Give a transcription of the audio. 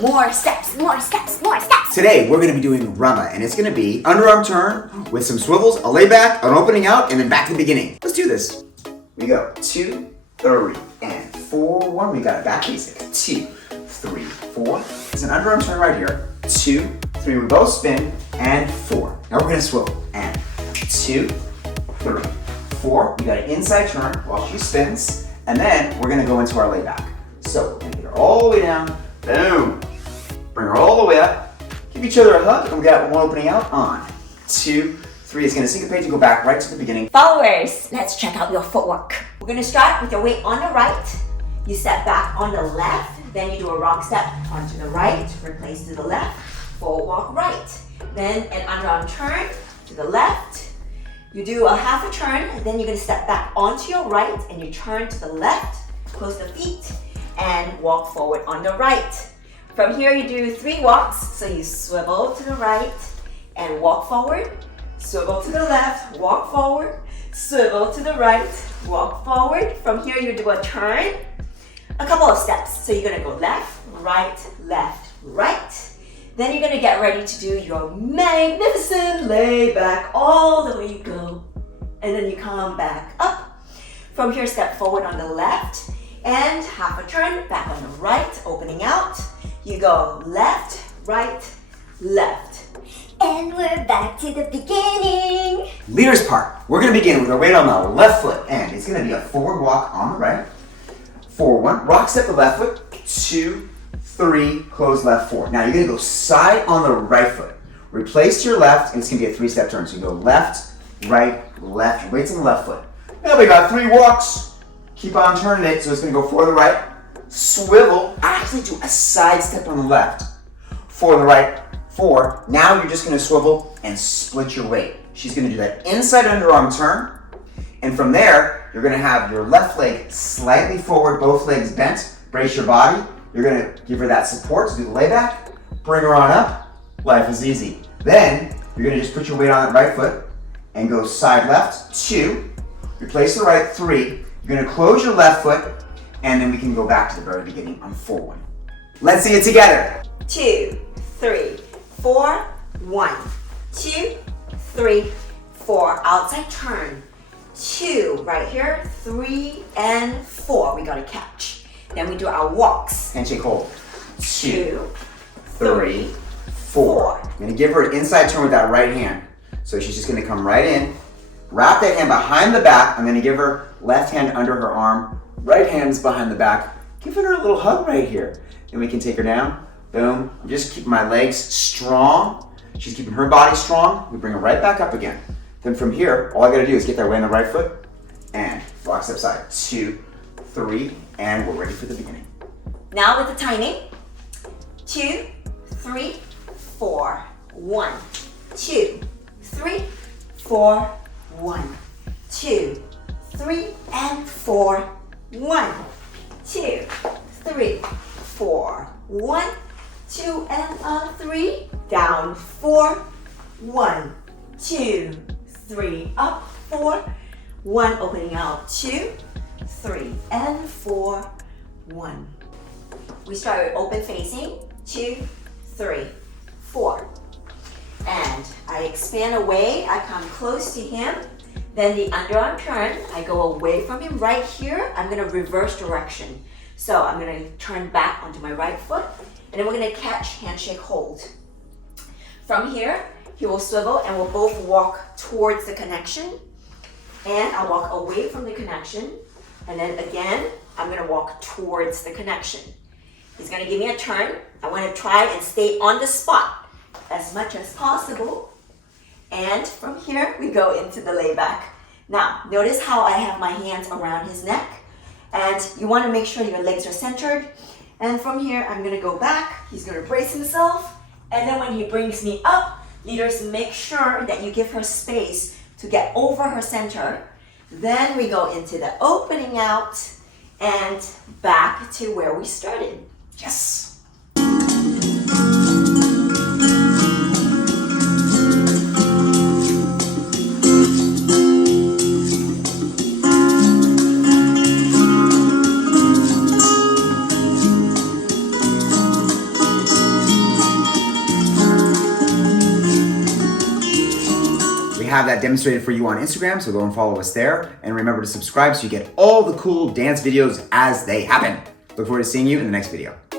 More steps, more steps, more steps. Today, we're gonna be doing rumba, and it's gonna be underarm turn with some swivels, a layback, an opening out, and then back to the beginning. Let's do this. We go 2, 3, and 4, 1. We got a back basic. 2, 3, 4. It's an underarm turn right here. 2, 3. We both spin, and 4. Now we're gonna swivel. And 2, 3, 4. We got an inside turn while she spins, and then we're gonna go into our layback. So we're gonna get her all the way down. Boom. Bring her all the way up. Give each other a hug, and we got one opening out on 2, 3. It's gonna syncopate to go back right to the beginning. Followers, let's check out your footwork. We're gonna start with your weight on the right. You step back on the left, then you do a rock step onto the right, replace to the left, forward walk right. Then an underarm turn to the left. You do a half a turn, and then you're gonna step back onto your right, and you turn to the left, close the feet, and walk forward on the right. From here, you do 3 walks. So you swivel to the right and walk forward, swivel to the left, walk forward, swivel to the right, walk forward. From here, you do a turn, a couple of steps. So you're gonna go left, right, right. Then you're gonna get ready to do your magnificent layback all the way you go. And then you come back up. From here, step forward on the left and half a turn, back on the right, opening out. You go left, right, left. And we're back to the beginning. Leader's part. We're gonna begin with our weight on the left foot, and it's gonna be a forward walk on the right. 4, 1. Rock step the left foot. 2, 3. Close left 4. Now you're gonna go side on the right foot. Replace your left, and it's gonna be a 3-step turn. So you go left, right, left. Your weight's on the left foot. Now we got 3 walks. Keep on turning it, so it's gonna go for the right. Swivel. Actually do a side step on the left. For the right. 4. Now you're just gonna swivel and split your weight. She's gonna do that inside underarm turn. And from there, you're gonna have your left leg slightly forward, both legs bent. Brace your body. You're gonna give her that support to do the layback. Bring her on up. Life is easy. Then, you're gonna just put your weight on that right foot and go side left, 2. Replace the right, 3. You're gonna close your left foot, and then we can go back to the very beginning on 4, 1. Let's see it together. 2, 3, 4, 1, 2, 3, 4. Outside turn. 2 right here, 3 and 4. We gotta catch. Then we do our walks. Handshake hold. 2, 3, 4. I'm gonna give her an inside turn with that right hand. So she's just gonna come right in, wrap that hand behind the back. I'm gonna give her left hand under her arm, right hand's behind the back. Giving her a little hug right here. Then we can take her down. Boom. I'm just keeping my legs strong. She's keeping her body strong. We bring her right back up again. Then from here, all I gotta do is get that weight on the right foot and rock step side. 2, 3, and we're ready for the beginning. Now with the timing. 2, 3, 4. 1, 2, 3, 4. 1, 2, 3, and 4. 1, 2, 3, 4. 1, 2, and 3. Down 4. 1, 2, 3. Up 4. 1. Opening out 2, 3, and 4. 1. We start with open facing. 2, 3, 4. And I expand away. I come close to him. Then the underarm turn, I go away from him right here. I'm gonna reverse direction. So I'm gonna turn back onto my right foot, and then we're gonna catch, handshake, hold. From here, he will swivel and we'll both walk towards the connection. And I'll walk away from the connection. And then again, I'm gonna walk towards the connection. He's gonna give me a turn. I wanna try and stay on the spot as much as possible. And from here, we go into the layback. Now, notice how I have my hands around his neck. And you want to make sure your legs are centered. And from here, I'm going to go back. He's going to brace himself. And then when he brings me up, leaders, make sure that you give her space to get over her center. Then we go into the opening out and back to where we started. Yes. have that demonstrated for you on Instagram, so go and follow us there. And remember to subscribe so you get all the cool dance videos as they happen. Look forward to seeing you in the next video.